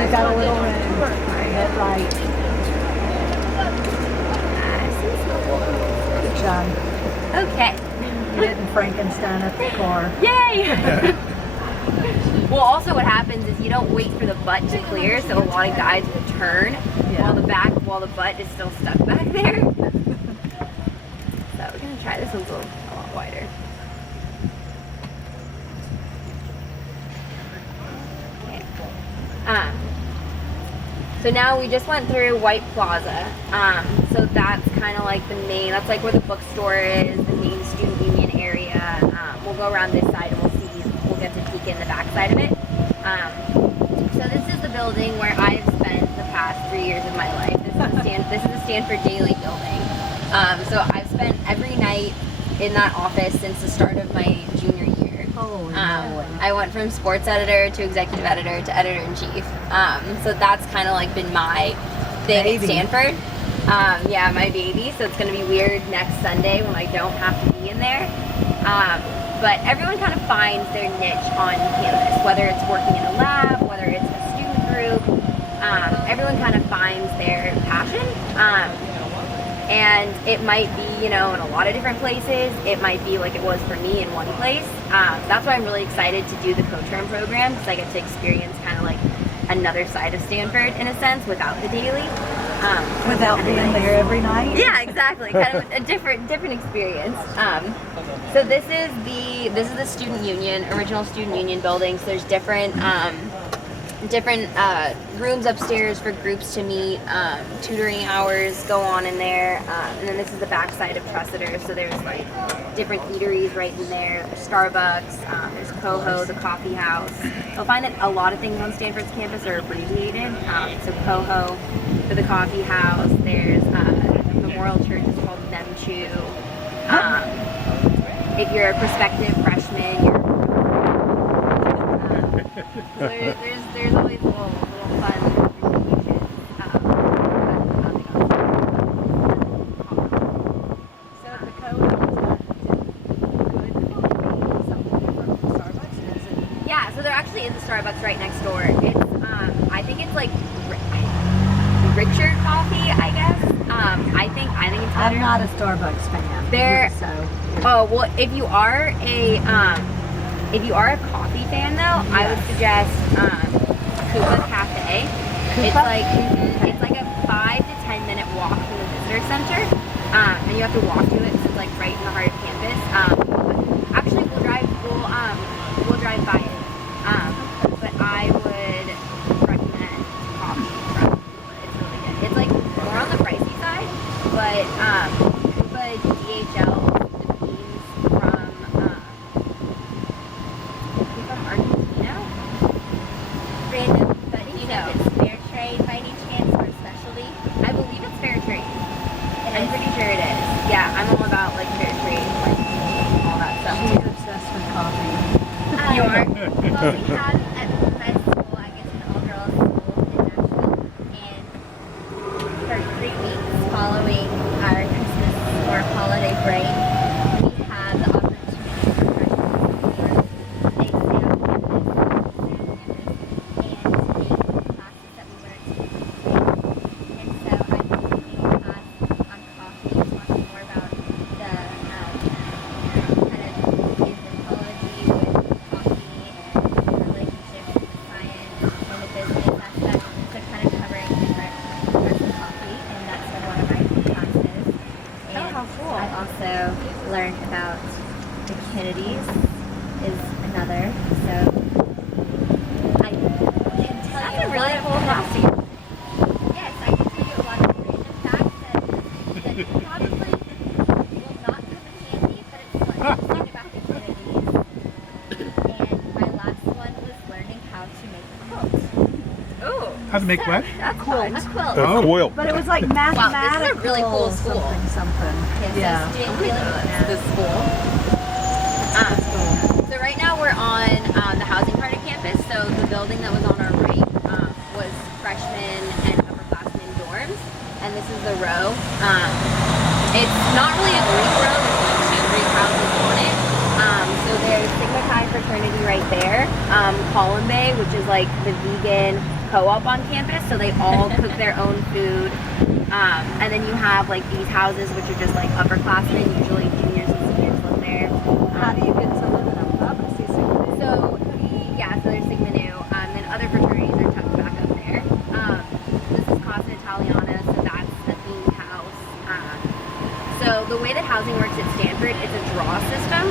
You got a little room. Head right. Good job. Okay. You didn't Frankenstein up the car. Yay! Well, also what happens is you don't wait for the butt to clear, so a lot of guys will turn while the butt is still stuck back there. So we're gonna try this. One's a lot wider. Okay. So now we just went through White Plaza. So that's kind of like the main. That's like where the bookstore is, the main student union area. We'll go around this side and we'll get to peek in the back side of it. So this is the building where I've spent the past 3 years of my life. This is the Stanford Daily building. So I've spent every night in that office since the start of my junior year. Holy moly. I went from sports editor to executive editor to editor-in-chief. So that's kind of like been my thing at Stanford. Yeah, my baby. So it's going to be weird next Sunday when I don't have to be in there. But everyone kind of finds their niche on campus, whether it's working in a lab, whether it's a student group. Everyone kind of finds their passion. And it might be, in a lot of different places. It might be like it was for me in one place. That's why I'm really excited to do the co-term program, because I get to experience kind of like another side of Stanford in a sense without the daily. Without being there every night? Yeah, exactly. Kind of a different experience. So this is the student union, original student union building. So there's different rooms upstairs for groups to meet. Tutoring hours go on in there, and then this is the back side of Tressiter. So there's like different eateries right in there. There's Starbucks. There's Coho, the coffee house. You'll find that a lot of things on Stanford's campus are abbreviated. So Coho for the coffee house. There's Memorial Church is called Nemchu. If you're a prospective freshman, there's always little fun abbreviations. So the Coho is something different from Starbucks, is it? Yeah, so there actually is a Starbucks right next door. It's I think it's like richer coffee, I guess. I think it's better. I'm not a Starbucks fan. Oh well, if you are a coffee fan though, yes. I would suggest Coupa Cafe. Coupa? It's like a 5 to 10 minute walk from the visitor center, and you have to walk to it because it's like right in the heart of campus. Actually, we'll drive by it, but I would recommend coffee from Coupa. It's really good. It's like more on the pricey side, but Coupa DHL. Yeah, I'm all about like fair trade, like all that stuff. She's obsessed with coffee. You are? Well, we had at my school, I guess an all-girls school in Nashville, and for 3 weeks following our Christmas or holiday break, we had the opportunity for freshmen to they stay on campus, and take classes that we learned to do. And so I'm taking a class on coffee, talking more about the kind of anthropology with coffee and the relationship with science and the business aspect. So kind of covering different parts of coffee, and that's been one of my classes. And how cool. I've also learned about the Kennedys is another. So I can tell That's you a really cool class. Yes, I can tell you a lot of random facts that probably will not come in handy, but it's fun to learn about the Kennedys. And my last one was learning how to make a quilt. Ooh, How to make what? that's Cool. fun. A quilt. Oh, quilt. But it was like mathematical. This is a really cool school. Something. Yes, Yeah. so student dealing with math. This school. So right now we're on the housing part of campus. So the building that was on our right was freshmen and upperclassmen dorms, and this is the row. It's not really a Greek row. There's like 2 Greek houses on it. So there's Sigma Chi fraternity right there. Column Bay, which is like the vegan co-op on campus, so they all cook their own food. And then you have like these houses, which are just like upperclassmen, usually juniors and seniors live there. How do you get to live in them? Oh, I see Sigma. So there's Sigma Nu. Then other fraternities are tucked back up there. This is Casa Italiana, so that's a themed house. So the way that housing works at Stanford, it's a draw system.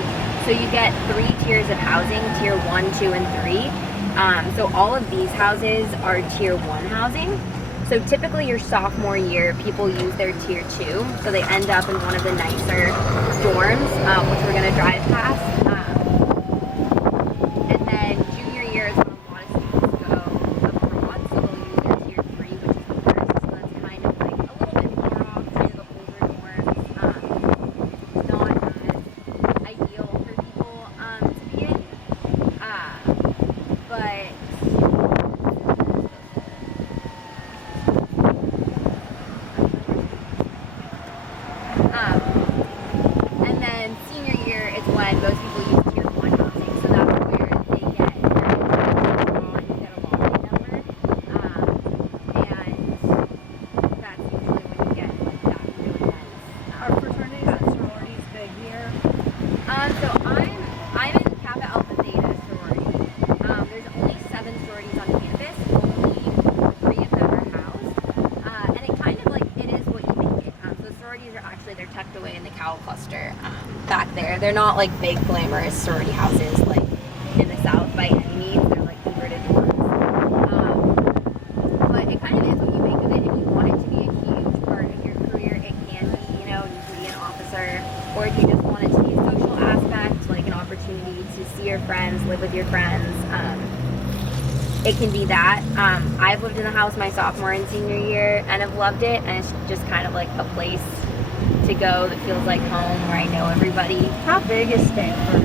So you get 3 tiers of housing, tier 1, 2, and 3. So all of these houses are tier 1 housing. So typically your sophomore year, people use their tier 2. So they end up in one of the nicer dorms, which we're gonna drive past. And then junior year is when a lot of students go abroad. So they'll use their tier 3, which is the first. So that's kind of like a little bit more off, kind of the older dorms. Not as ideal for people to be in. But and then senior year is when most people use tier 1 housing, so that's where they get you get a lottery number, and that's usually when you get like that really nice. Are fraternities and sororities big here? So I'm in Kappa Alpha Theta sorority. There's only 7 sororities on campus. Only 3 of them are housed, and it kind of like it is what you make it. So sororities are actually they're tucked away in the cowl cluster back there. They're not like big glamorous sorority houses like in the South by any means. They're like converted ones. But it kind of is what you make of it. If you want it to be a huge part of your career, it can be. You know, you can be an officer, or if you just want it to be a social aspect, like an opportunity to see your friends, live with your friends. It can be that. I've lived in the house my sophomore and senior year and have loved it, and it's just kind of like a place to go that feels like home where I know everybody. How big is Stanford?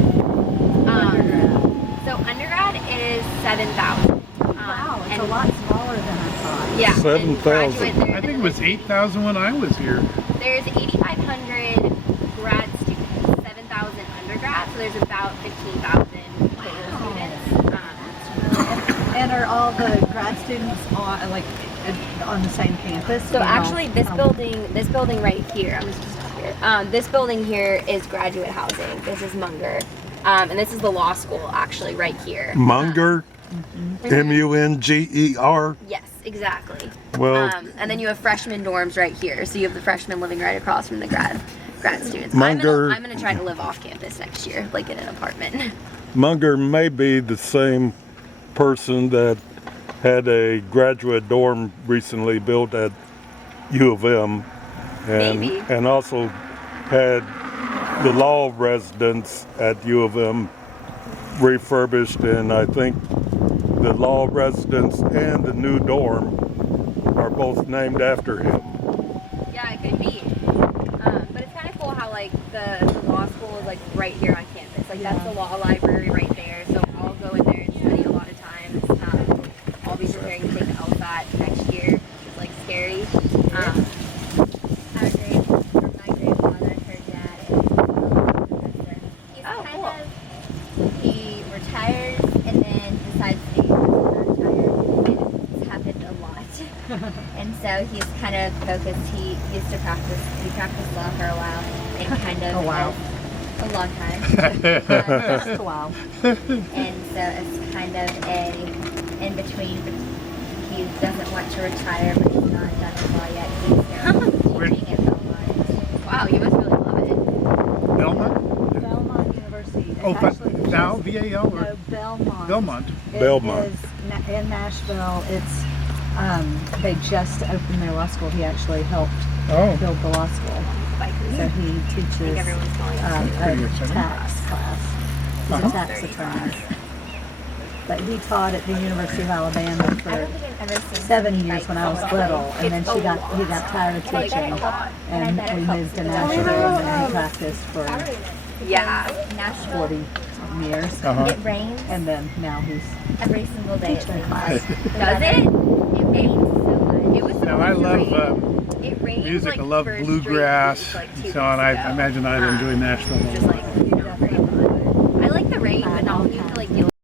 So undergrad is 7,000. Wow, it's and a lot smaller than I thought. yeah, 7,000. and graduate there- I think it was 8,000 when I was here. There's 8,500 grad students, 7,000 undergrad, so there's about 15,000 total students. And are all the grad students on the same campus? So You know? actually, this building right here, I'm just here. This building here is graduate housing. This is Munger, and this is the law school actually right here. Munger, M-U-N-G-E-R. Yes, exactly. Well, And then you have freshman dorms right here. So you have the freshmen living right across from the grad students. Munger- I'm gonna try to live off campus next year, like in an apartment. Munger may be the same person that had a graduate dorm recently built at U of M, Maybe. and also had the law residence at U of M refurbished, and I think the law residence and the new dorm are both named after him. Yeah, it could be. But it's kind of cool how like the law school is like right here on campus. Like that's the law library right there. So I'll go in there and study a lot of times. I'll be preparing to take the LSAT next year, which is like scary. My grandfather, her dad, is a professor. He's Oh, kind cool. of, he retires and then decides to retire. It's happened a lot. And so he's kind of focused. He practiced law for a while and kind of A while. a long time. Just a while. And so it's kind of a in between. He doesn't want to retire, but he's not done with law yet. He's teaching at Belmont. Wow, you must really love it. Belmont? Belmont University. It's Oh, actually but now just- VAL or No, Belmont. Belmont? It Belmont. is in Nashville. It's they just opened their law school. He actually helped Oh, build the law school. So he I think teaches everyone's calling it. Pretty a exciting. tax class. He's a tax attorney. But he taught at the University of Alabama I for don't think I've ever seen 7 years when I was little, and then he got tired of teaching, and we moved to Nashville, and he practiced for Yeah. Nashville. 40 years, uh-huh. It rains and then now he's every single day. teaching a It class. Does it? rains so much. It was Now I supposed to love rain. It rained music. like I love for a straight bluegrass. week, like 2 So and I weeks ago. imagine I'd enjoy Nashville. Just like